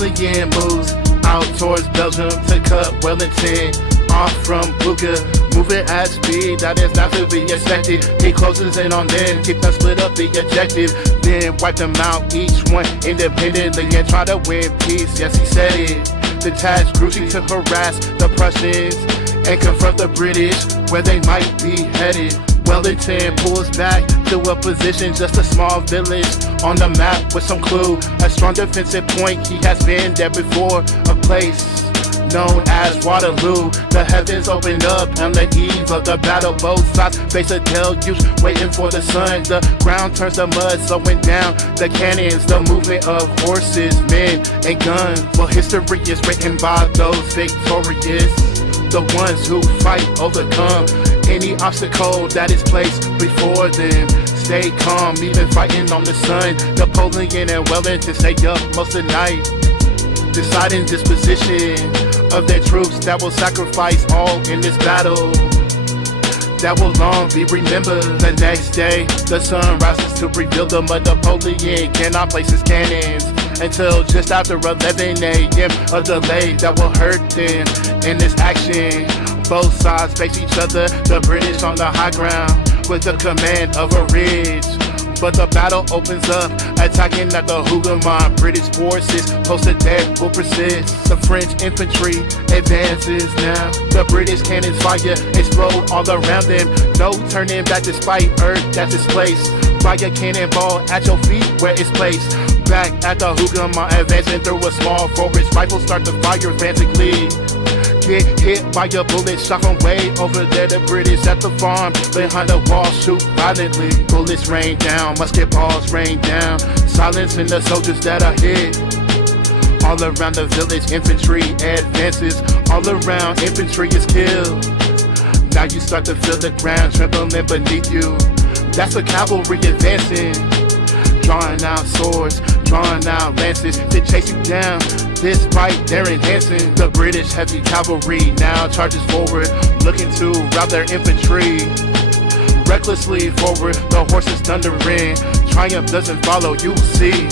Napoleon moves out towards Belgium to cut Wellington off from Blücher, moving at speed that is not to be expected. He closes in on them, keep them split up the objective, then wipe them out each one independently and try to win peace. Yes, he said it. The task crucial to harass the Prussians and confront the British where they might be headed. Wellington pulls back to a position, just a small village on the map with some clue. A strong defensive point, he has been there before, a place known as Waterloo. The heavens open up on the eve of the battle. Both sides face a deluge, waiting for the sun. The ground turns to mud, slowing down the cannons, the movement of horses, men, and guns. Well, history is written by those victorious, the ones who fight, overcome any obstacle that is placed before them. Stay calm, even fighting on the sun. Napoleon and Wellington stay up most of the night, deciding disposition of their troops that will sacrifice all in this battle, that will long be remembered. The next day, the sun rises to reveal the mud. Napoleon cannot place his cannons until just after 11 a.m. A delay that will hurt them in this action. Both sides face each other, the British on the high ground with the command of a ridge. But the battle opens up, attacking at the Huguenot. British forces posted there will persist. The French infantry advances now. The British cannons fire explode all around them. No turning back despite earth that's displaced by a cannonball at your feet where it's placed. Back at the Huguenot, advancing through a small forest. Rifles start to fire frantically. Get hit by a bullet shot from way over there. The British at the farm behind the wall shoot violently. Bullets rain down, musket balls rain down, silencing the soldiers that are hit. All around the village, infantry advances. All around, infantry is killed. Now you start to feel the ground trembling beneath you. That's the cavalry advancing, drawing out swords, drawing out lances to chase you down. Despite their enhancing, the British heavy cavalry now charges forward, looking to rout their infantry. Recklessly forward, the horses thundering. Triumph doesn't follow, you see.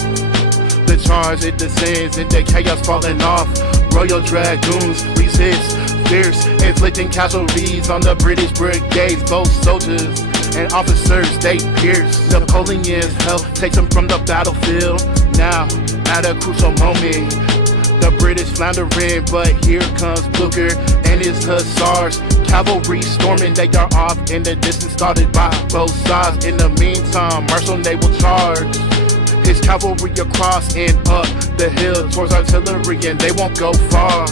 The charge, it descends into chaos falling off. Royal Dragoons resist, fierce, inflicting casualties on the British brigades. Both soldiers and officers, they pierce. Napoleon's health takes him from the battlefield. Now, at a crucial moment, the British floundering, but here comes Blücher and his hussars. Cavalry storming, they are off in the distance, started by both sides. In the meantime, Marshal Ney will charge his cavalry across and up the hill towards artillery, and they won't go far.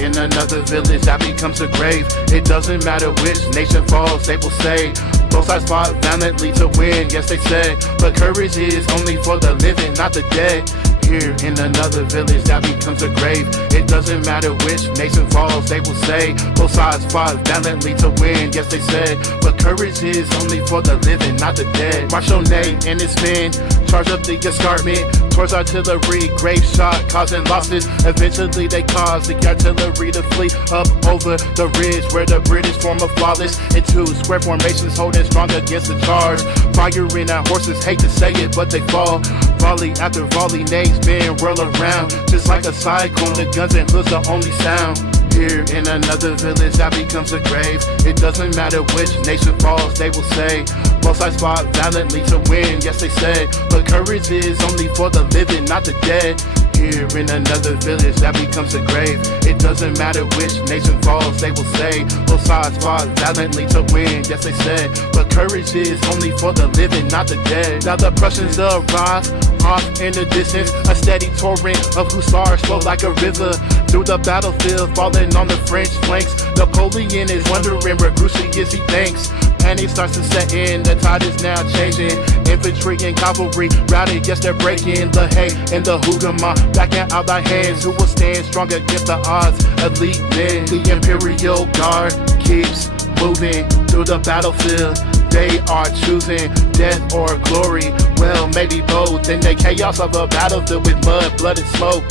In another village that becomes a grave. It doesn't matter which nation falls, they will say. Both sides fought valiantly to win, yes they say. But courage is only for the living, not the dead. Here in another village that becomes a grave. It doesn't matter which nation falls, they will say. Both sides fought valiantly to win, yes they said. But courage is only for the living, not the dead. Marshal Ney and his men charge up the escarpment towards artillery. Grave shot causing losses. Eventually they cause the artillery to flee up over the ridge where the British form a flawless into square formations, holding strong against the charge. Firing at horses, hate to say it, but they fall. Volley after volley, Ney's men whirl around just like a cyclone. The guns and hoods the only sound. Here in another village that becomes a grave. It doesn't matter which nation falls, they will say. Both sides fought valiantly to win, yes they said. But courage is only for the living, not the dead. Here in another village that becomes a grave. It doesn't matter which nation falls, they will say. Both sides fought valiantly to win, yes they said. But courage is only for the living, not the dead. Now the Prussians arrive off in the distance. A steady torrent of hussars flow like a river through the battlefield, falling on the French flanks. Napoleon is wondering where Grouchy is, he thinks. Panic starts to set in, the tide is now changing. Infantry and cavalry routed, yes they're breaking. The hay and the Huguenot backing out thy hands. Who will stand strong against the odds? Elite men, the Imperial Guard keeps moving through the battlefield. They are choosing death or glory. Well, maybe both. In the chaos of a battlefield with mud, blood, and smoke.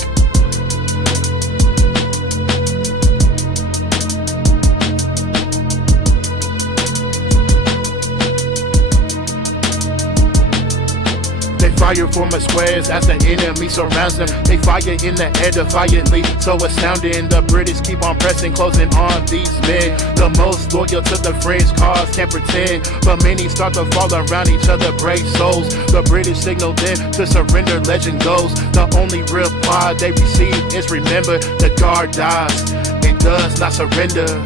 They fire from a squares as the enemy surrounds them. They fire in the air defiantly, so astounding. The British keep on pressing, closing on these men. The most loyal to the French cause can't pretend, but many start to fall around each other, brave souls. The British signal them to surrender, legend goes. The only reply they receive is remember, the guard dies, it does not surrender.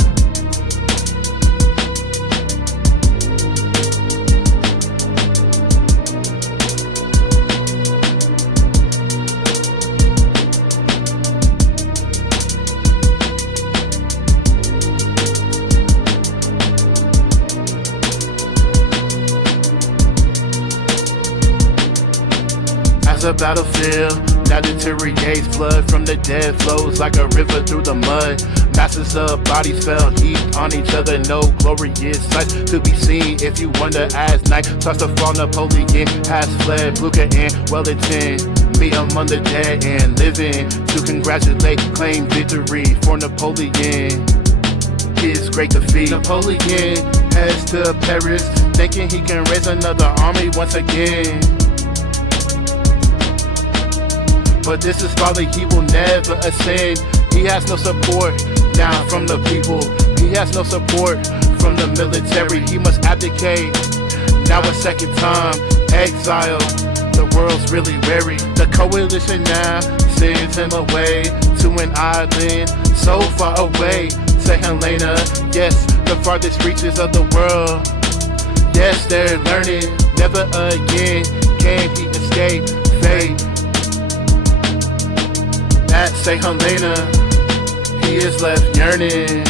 As a battlefield now deteriorates, blood from the dead flows like a river through the mud. Masses of bodies fell heaped on each other, no glorious sights to be seen. If you wonder, as night starts to fall, Napoleon has fled. Blücher and Wellington meet among the dead and living to congratulate, claim victory for Napoleon. His great defeat. Napoleon heads to Paris, thinking he can raise another army once again. But this is folly, he will never ascend. He has no support now from the people. He has no support from the military. He must abdicate now a second time. Exile, the world's really wary. The coalition now sends him away to an island so far away. Say Helena, yes, the farthest reaches of the world. Yes, they're learning, never again can he escape fate. At St. Helena, he is left yearning.